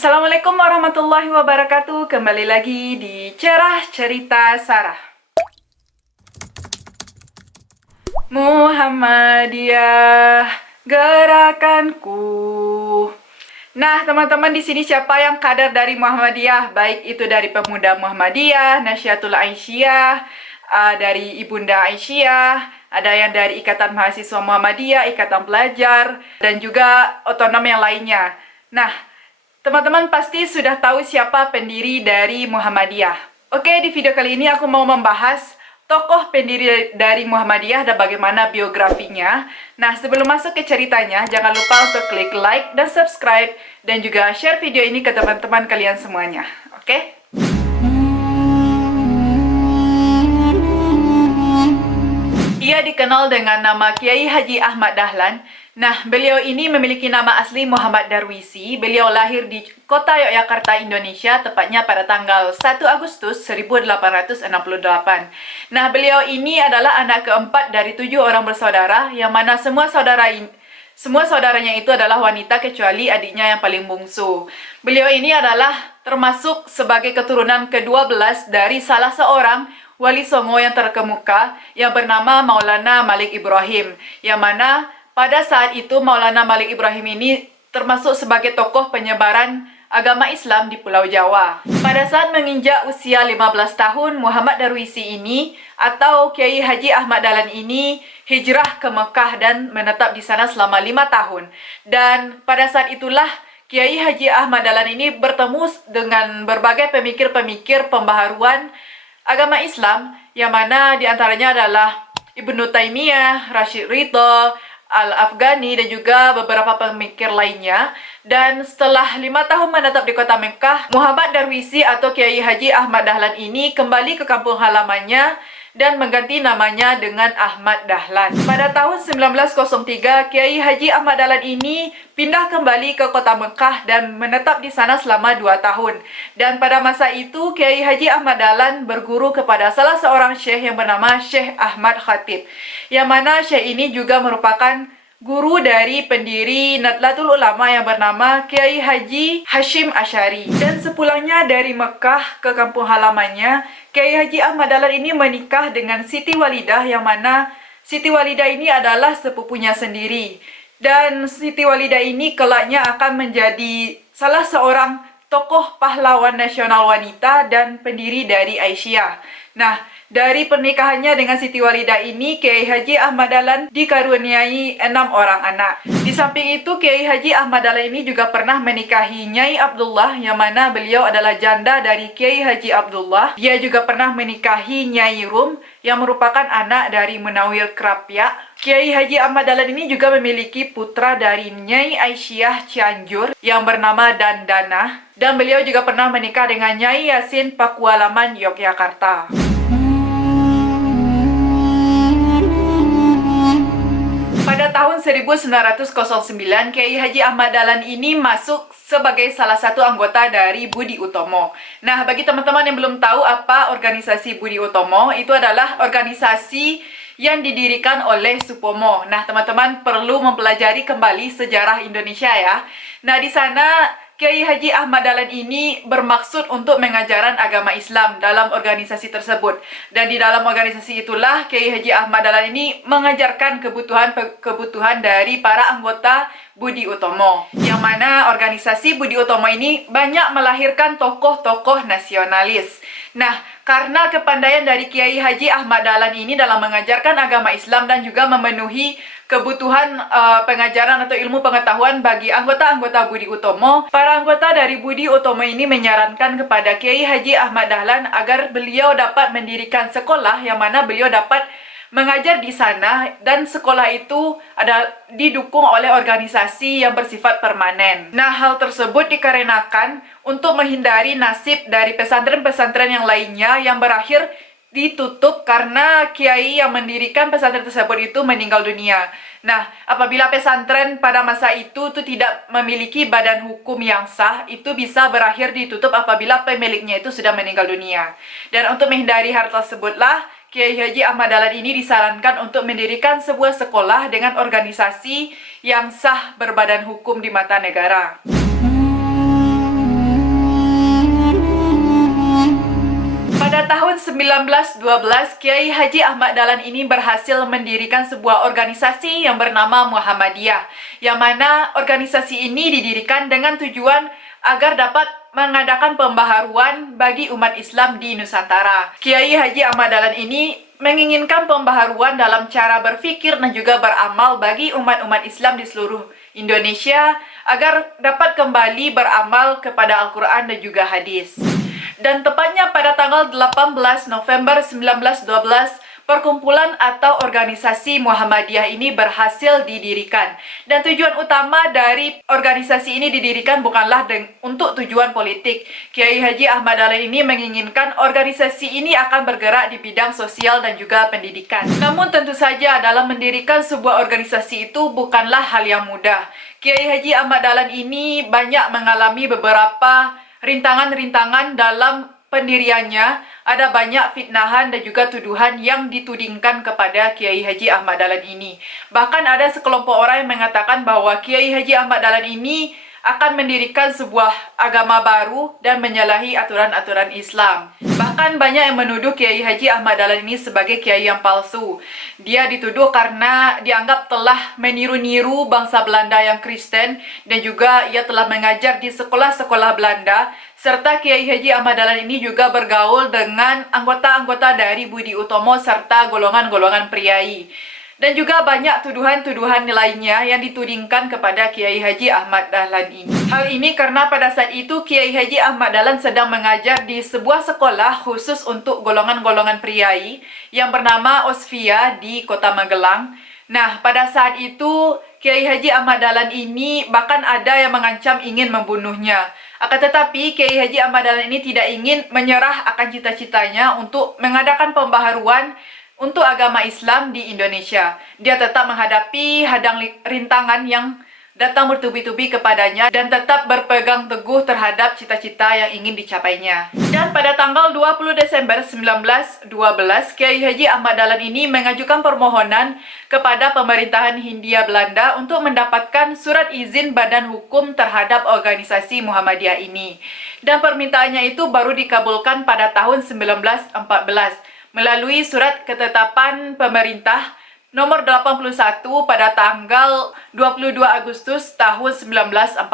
Assalamualaikum warahmatullahi wabarakatuh. Kembali lagi di Cerah Cerita Sarah. Muhammadiyah, gerakanku. Nah, teman-teman, di sini siapa yang kader dari Muhammadiyah? Baik itu dari Pemuda Muhammadiyah, Nasyatul Aisyah, dari Ibunda Aisyah, ada yang dari Ikatan Mahasiswa Muhammadiyah, Ikatan Pelajar, dan juga otonom yang lainnya. Nah, teman-teman pasti sudah tahu siapa pendiri dari Muhammadiyah. Oke, di video kali ini aku mau membahas tokoh pendiri dari Muhammadiyah dan bagaimana biografinya. Nah, sebelum masuk ke ceritanya, jangan lupa untuk klik like dan subscribe, dan juga share video ini ke teman-teman kalian semuanya. Oke? Ia dikenal dengan nama Kiai Haji Ahmad Dahlan. Nah, beliau ini memiliki nama asli Muhammad Darwisi. Beliau lahir di kota Yogyakarta, Indonesia, tepatnya pada tanggal 1 Agustus 1868. Nah, beliau ini adalah anak keempat dari 7 orang bersaudara, yang mana semua saudaranya itu adalah wanita kecuali adiknya yang paling bungsu. Beliau ini adalah termasuk sebagai keturunan ke-12 dari salah seorang Wali Songo yang terkemuka yang bernama Maulana Malik Ibrahim, yang mana pada saat itu Maulana Malik Ibrahim ini termasuk sebagai tokoh penyebaran agama Islam di Pulau Jawa. Pada saat menginjak usia 15 tahun, Muhammad Darwisi ini atau Kiai Haji Ahmad Dahlan ini hijrah ke Mekah dan menetap di sana selama 5 tahun. Dan pada saat itulah Kiai Haji Ahmad Dahlan ini bertemu dengan berbagai pemikir-pemikir pembaharuan agama Islam, yang mana diantaranya adalah Ibnu Taimiyah, Rashid Ridho, Al-Afghani, dan juga beberapa pemikir lainnya. Dan setelah 5 tahun menetap di kota Mekah, Muhammad Darwisi atau Kiai Haji Ahmad Dahlan ini kembali ke kampung halamannya dan mengganti namanya dengan Ahmad Dahlan. Pada tahun 1903, Kiai Haji Ahmad Dahlan ini pindah kembali ke kota Mekah dan menetap di sana selama 2 tahun. Dan pada masa itu, Kiai Haji Ahmad Dahlan berguru kepada salah seorang syekh yang bernama Syekh Ahmad Khatib, yang mana syekh ini juga merupakan guru dari pendiri Nahdlatul Ulama yang bernama Kiai Haji Hashim Asy'ari. Dan sepulangnya dari Mekah ke kampung halamannya, Kiai Haji Ahmad Dahlan ini menikah dengan Siti Walidah, yang mana Siti Walidah ini adalah sepupunya sendiri. Dan Siti Walidah ini kelaknya akan menjadi salah seorang tokoh pahlawan nasional wanita dan pendiri dari Aisyah. Nah, dari pernikahannya dengan Siti Walidah ini, Kiai Haji Ahmad Dahlan dikaruniai 6 orang anak. Di samping itu, Kiai Haji Ahmad Dahlan ini juga pernah menikahi Nyai Abdullah, yang mana beliau adalah janda dari Kiai Haji Abdullah. Dia juga pernah menikahi Nyai Rum, yang merupakan anak dari Munawir Krapyak. Kiai Haji Ahmad Dahlan ini juga memiliki putra dari Nyai Aisyah Cianjur yang bernama Dandana. Dan beliau juga pernah menikah dengan Nyai Yasin Pakualaman, Yogyakarta. Pada tahun 1909, Kiai Haji Ahmad Dahlan ini masuk sebagai salah satu anggota dari Budi Utomo. Nah, bagi teman-teman yang belum tahu apa organisasi Budi Utomo, itu adalah organisasi yang didirikan oleh Supomo. Nah, teman-teman perlu mempelajari kembali sejarah Indonesia ya. Nah, di sana Kiai Haji Ahmad Dahlan ini bermaksud untuk mengajaran agama Islam dalam organisasi tersebut. Dan di dalam organisasi itulah Kiai Haji Ahmad Dahlan ini mengajarkan kebutuhan dari para anggota Budi Utomo. Yang mana organisasi Budi Utomo ini banyak melahirkan tokoh-tokoh nasionalis. Nah, karena kepandaian dari Kiai Haji Ahmad Dahlan ini dalam mengajarkan agama Islam dan juga memenuhi kebutuhan pengajaran atau ilmu pengetahuan bagi anggota-anggota Budi Utomo, para anggota dari Budi Utomo ini menyarankan kepada Kiai Haji Ahmad Dahlan agar beliau dapat mendirikan sekolah yang mana beliau dapat mengajar di sana, dan sekolah itu didukung oleh organisasi yang bersifat permanen. Nah, hal tersebut dikarenakan untuk menghindari nasib dari pesantren-pesantren yang lainnya yang berakhir ditutup karena kiai yang mendirikan pesantren tersebut itu meninggal dunia. Nah, apabila pesantren pada masa itu tidak memiliki badan hukum yang sah, itu bisa berakhir ditutup apabila pemiliknya itu sudah meninggal dunia. Dan untuk menghindari hal tersebutlah, Kiai Haji Ahmad Dahlan ini disarankan untuk mendirikan sebuah sekolah dengan organisasi yang sah berbadan hukum di mata negara. 1912, Kiai Haji Ahmad Dahlan ini berhasil mendirikan sebuah organisasi yang bernama Muhammadiyah, yang mana organisasi ini didirikan dengan tujuan agar dapat mengadakan pembaharuan bagi umat Islam di Nusantara. Kiai Haji Ahmad Dahlan ini menginginkan pembaharuan dalam cara berpikir dan juga beramal bagi umat-umat Islam di seluruh Indonesia agar dapat kembali beramal kepada Al-Quran dan juga hadis. Dan tepatnya pada tanggal 18 November 1912, perkumpulan atau organisasi Muhammadiyah ini berhasil didirikan. Dan tujuan utama dari organisasi ini didirikan bukanlah untuk tujuan politik. Kiai Haji Ahmad Dahlan ini menginginkan organisasi ini akan bergerak di bidang sosial dan juga pendidikan. Namun tentu saja dalam mendirikan sebuah organisasi itu bukanlah hal yang mudah. Kiai Haji Ahmad Dahlan ini banyak mengalami beberapa rintangan-rintangan dalam pendiriannya. Ada banyak fitnahan dan juga tuduhan yang ditudingkan kepada Kiai Haji Ahmad Dahlan ini. Bahkan ada sekelompok orang yang mengatakan bahwa Kiai Haji Ahmad Dahlan ini akan mendirikan sebuah agama baru dan menyalahi aturan-aturan Islam. Bahkan banyak yang menuduh Kiai Haji Ahmad Dahlan ini sebagai kiai yang palsu. Dia dituduh karena dianggap telah meniru-niru bangsa Belanda yang Kristen, dan juga ia telah mengajar di sekolah-sekolah Belanda. Serta Kiai Haji Ahmad Dahlan ini juga bergaul dengan anggota-anggota dari Budi Utomo serta golongan-golongan priai. Dan juga banyak tuduhan-tuduhan lainnya yang ditudingkan kepada Kiai Haji Ahmad Dahlan ini. Hal ini karena pada saat itu Kiai Haji Ahmad Dahlan sedang mengajar di sebuah sekolah khusus untuk golongan-golongan priai yang bernama Osvia di Kota Magelang. Nah, pada saat itu Kiai Haji Ahmad Dahlan ini bahkan ada yang mengancam ingin membunuhnya. Akan tetapi Kiai Haji Ahmad Dahlan ini tidak ingin menyerah akan cita-citanya untuk mengadakan pembaharuan untuk agama Islam di Indonesia. Dia tetap menghadapi rintangan yang datang bertubi-tubi kepadanya dan tetap berpegang teguh terhadap cita-cita yang ingin dicapainya. Dan pada tanggal 20 Desember 1912, Kiai Haji Ahmad Dahlan ini mengajukan permohonan kepada pemerintahan Hindia Belanda untuk mendapatkan surat izin badan hukum terhadap organisasi Muhammadiyah ini. Dan permintaannya itu baru dikabulkan pada tahun 1914. Melalui surat ketetapan pemerintah nomor 81 pada tanggal 22 Agustus tahun 1914.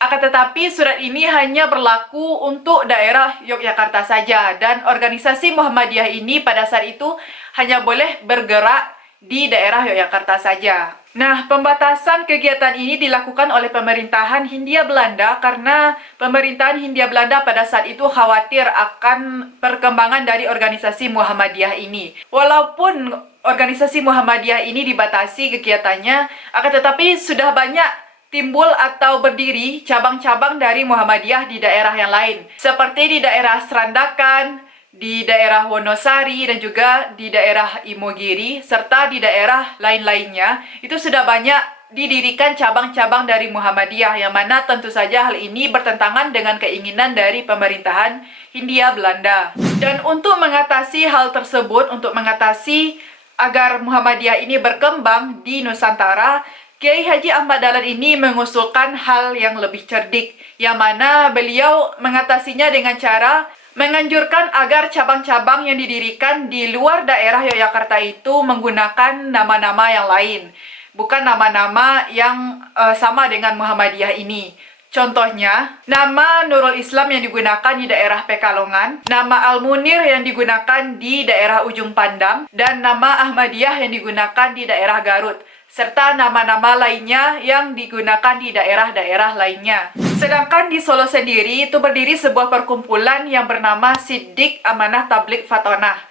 Akan tetapi surat ini hanya berlaku untuk daerah Yogyakarta saja, dan organisasi Muhammadiyah ini pada saat itu hanya boleh bergerak di daerah Yogyakarta saja. Nah, pembatasan kegiatan ini dilakukan oleh pemerintahan Hindia Belanda karena pemerintahan Hindia Belanda pada saat itu khawatir akan perkembangan dari organisasi Muhammadiyah ini. Walaupun organisasi Muhammadiyah ini dibatasi kegiatannya, akan tetapi sudah banyak timbul atau berdiri cabang-cabang dari Muhammadiyah di daerah yang lain, seperti di daerah Serandakan, di daerah Wonosari, dan juga di daerah Imogiri, serta di daerah lain-lainnya. Itu sudah banyak didirikan cabang-cabang dari Muhammadiyah, yang mana tentu saja hal ini bertentangan dengan keinginan dari pemerintahan Hindia Belanda. Dan untuk mengatasi hal tersebut, untuk mengatasi agar Muhammadiyah ini berkembang di Nusantara, Kiai Haji Ahmad Dahlan ini mengusulkan hal yang lebih cerdik, yang mana beliau mengatasinya dengan cara menganjurkan agar cabang-cabang yang didirikan di luar daerah Yogyakarta itu menggunakan nama-nama yang lain, bukan nama-nama yang sama dengan Muhammadiyah ini. Contohnya, nama Nurul Islam yang digunakan di daerah Pekalongan, nama Al-Munir yang digunakan di daerah Ujung Pandang, dan nama Ahmadiyah yang digunakan di daerah Garut, serta nama-nama lainnya yang digunakan di daerah-daerah lainnya. Sedangkan di Solo sendiri itu berdiri sebuah perkumpulan yang bernama Siddiq Amanah Tabligh Fatonah.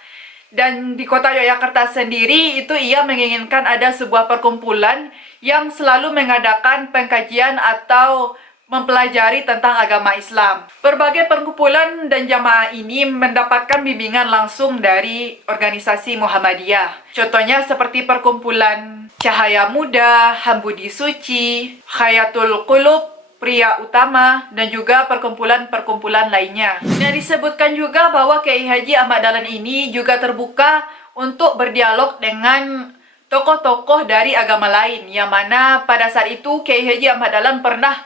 Dan di kota Yogyakarta sendiri itu ia menginginkan ada sebuah perkumpulan yang selalu mengadakan pengkajian atau mempelajari tentang agama Islam. Berbagai perkumpulan dan jamaah ini mendapatkan bimbingan langsung dari organisasi Muhammadiyah. Contohnya seperti perkumpulan Cahaya Muda, Hambudi Suci, Khayatul Qulub, Pria Utama, dan juga perkumpulan-perkumpulan lainnya. Dan disebutkan juga bahwa Kiai Haji Ahmad Dahlan ini juga terbuka untuk berdialog dengan tokoh-tokoh dari agama lain, yang mana pada saat itu Kiai Haji Ahmad Dahlan pernah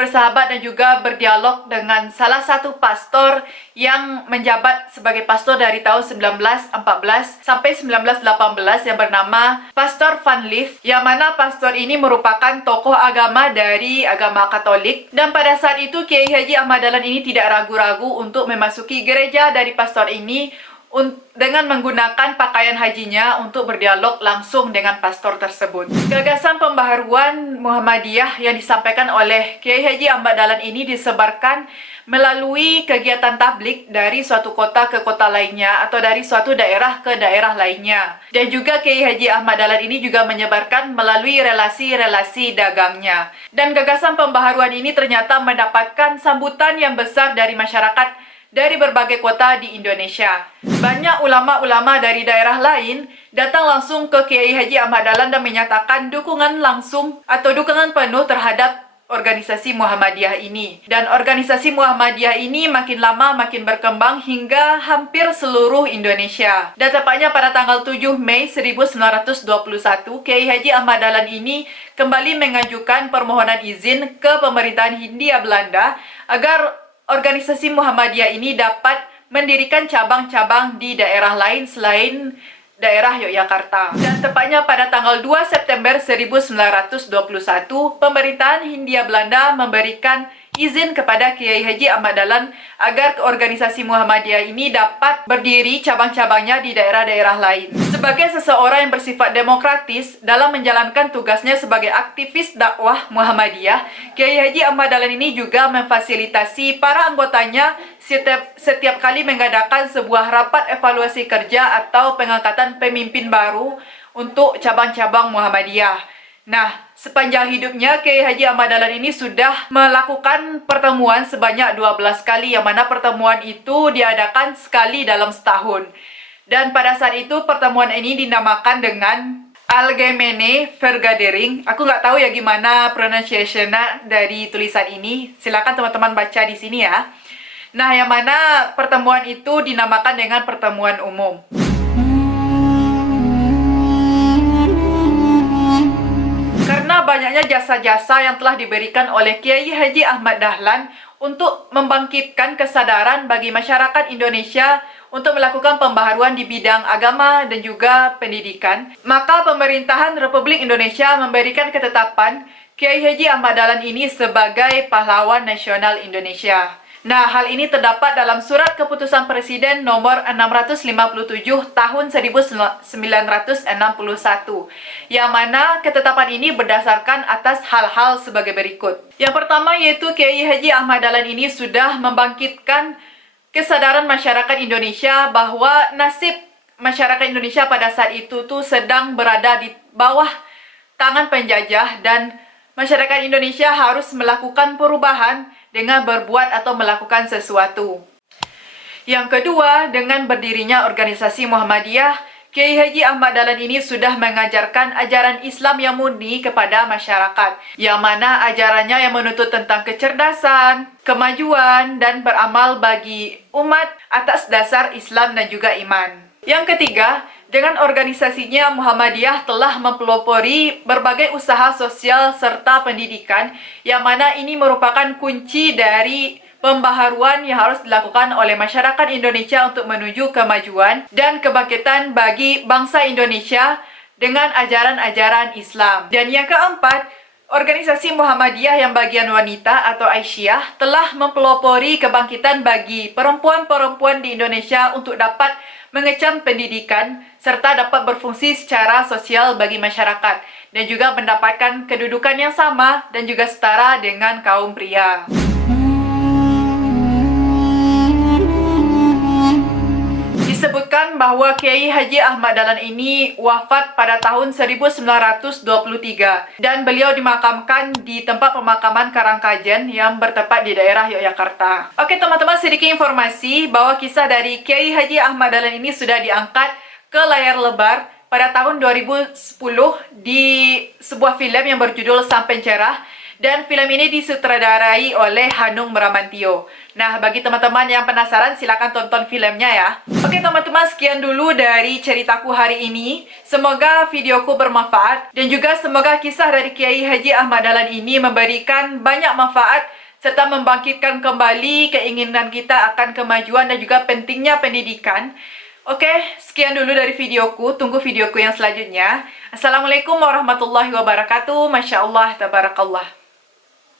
bersahabat dan juga berdialog dengan salah satu pastor yang menjabat sebagai pastor dari tahun 1914 sampai 1918 yang bernama Pastor Van Leef, yang mana pastor ini merupakan tokoh agama dari agama Katolik. Dan pada saat itu Kiai Haji Ahmad Dahlan ini tidak ragu-ragu untuk memasuki gereja dari pastor ini dengan menggunakan pakaian hajinya untuk berdialog langsung dengan pastor tersebut. Gagasan pembaharuan Muhammadiyah yang disampaikan oleh Kiai Haji Ahmad Dahlan ini disebarkan melalui kegiatan tablik dari suatu kota ke kota lainnya atau dari suatu daerah ke daerah lainnya. Dan juga Kiai Haji Ahmad Dahlan ini juga menyebarkan melalui relasi-relasi dagangnya. Dan gagasan pembaharuan ini ternyata mendapatkan sambutan yang besar dari masyarakat dari berbagai kota di Indonesia. Banyak ulama-ulama dari daerah lain datang langsung ke Kiai Haji Ahmad Dahlan dan menyatakan dukungan langsung atau dukungan penuh terhadap organisasi Muhammadiyah ini. Dan organisasi Muhammadiyah ini makin lama makin berkembang hingga hampir seluruh Indonesia. Dan tepatnya pada tanggal 7 Mei 1921, Kiai Haji Ahmad Dahlan ini kembali mengajukan permohonan izin ke pemerintahan Hindia Belanda agar organisasi Muhammadiyah ini dapat mendirikan cabang-cabang di daerah lain selain daerah Yogyakarta. Dan tepatnya pada tanggal 2 September 1921, pemerintahan Hindia Belanda memberikan izin kepada Kiai Haji Ahmad Dahlan agar organisasi Muhammadiyah ini dapat berdiri cabang-cabangnya di daerah-daerah lain. Sebagai seseorang yang bersifat demokratis dalam menjalankan tugasnya sebagai aktivis dakwah Muhammadiyah, Kiai Haji Ahmad Dahlan ini juga memfasilitasi para anggotanya setiap kali mengadakan sebuah rapat evaluasi kerja atau pengangkatan pemimpin baru untuk cabang-cabang Muhammadiyah. Nah, sepanjang hidupnya Kiai Haji Ahmad Dahlan ini sudah melakukan pertemuan sebanyak 12 kali, yang mana pertemuan itu diadakan sekali dalam setahun. Dan pada saat itu pertemuan ini dinamakan dengan Algemene Vergadering. Aku nggak tahu ya gimana pronunciation-nya dari tulisan ini. Silakan teman-teman baca di sini ya. Nah, yang mana pertemuan itu dinamakan dengan pertemuan umum. Karena banyaknya jasa-jasa yang telah diberikan oleh Kiai Haji Ahmad Dahlan untuk membangkitkan kesadaran bagi masyarakat Indonesia untuk melakukan pembaharuan di bidang agama dan juga pendidikan, maka pemerintahan Republik Indonesia memberikan ketetapan Kiai Haji Ahmad Dahlan ini sebagai pahlawan nasional Indonesia. Nah, hal ini terdapat dalam Surat Keputusan Presiden nomor 657 tahun 1961, yang mana ketetapan ini berdasarkan atas hal-hal sebagai berikut. Yang pertama yaitu Kiai Haji Ahmad Dahlan ini sudah membangkitkan kesadaran masyarakat Indonesia bahwa nasib masyarakat Indonesia pada saat itu tuh sedang berada di bawah tangan penjajah, dan masyarakat Indonesia harus melakukan perubahan dengan berbuat atau melakukan sesuatu. Yang kedua, dengan berdirinya organisasi Muhammadiyah, Kiai Haji Ahmad Dahlan ini sudah mengajarkan ajaran Islam yang murni kepada masyarakat, yang mana ajarannya yang menuntut tentang kecerdasan, kemajuan, dan beramal bagi umat atas dasar Islam dan juga iman. Yang ketiga, dengan organisasinya Muhammadiyah telah mempelopori berbagai usaha sosial serta pendidikan, yang mana ini merupakan kunci dari pembaharuan yang harus dilakukan oleh masyarakat Indonesia untuk menuju kemajuan dan kebangkitan bagi bangsa Indonesia dengan ajaran-ajaran Islam. Dan yang keempat, organisasi Muhammadiyah yang bagian wanita atau Aisyah telah mempelopori kebangkitan bagi perempuan-perempuan di Indonesia untuk dapat mengecam pendidikan serta dapat berfungsi secara sosial bagi masyarakat dan juga mendapatkan kedudukan yang sama dan juga setara dengan kaum pria. Disebutkan bahwa Kiai Haji Ahmad Dahlan ini wafat pada tahun 1923 dan beliau dimakamkan di tempat pemakaman Karangkajen yang bertempat di daerah Yogyakarta. Oke teman-teman, sedikit informasi bahwa kisah dari Kiai Haji Ahmad Dahlan ini sudah diangkat ke layar lebar pada tahun 2010 di sebuah film yang berjudul Sang Pencerah. Dan film ini disutradarai oleh Hanung Bramantio. Nah, bagi teman-teman yang penasaran, silakan tonton filmnya ya. Oke teman-teman, sekian dulu dari ceritaku hari ini. Semoga videoku bermanfaat dan juga semoga kisah dari Kiai Haji Ahmad Dahlan ini memberikan banyak manfaat serta membangkitkan kembali keinginan kita akan kemajuan dan juga pentingnya pendidikan. Oke, sekian dulu dari videoku. Tunggu videoku yang selanjutnya. Assalamualaikum warahmatullahi wabarakatuh. Masya Allah, tabarakallah.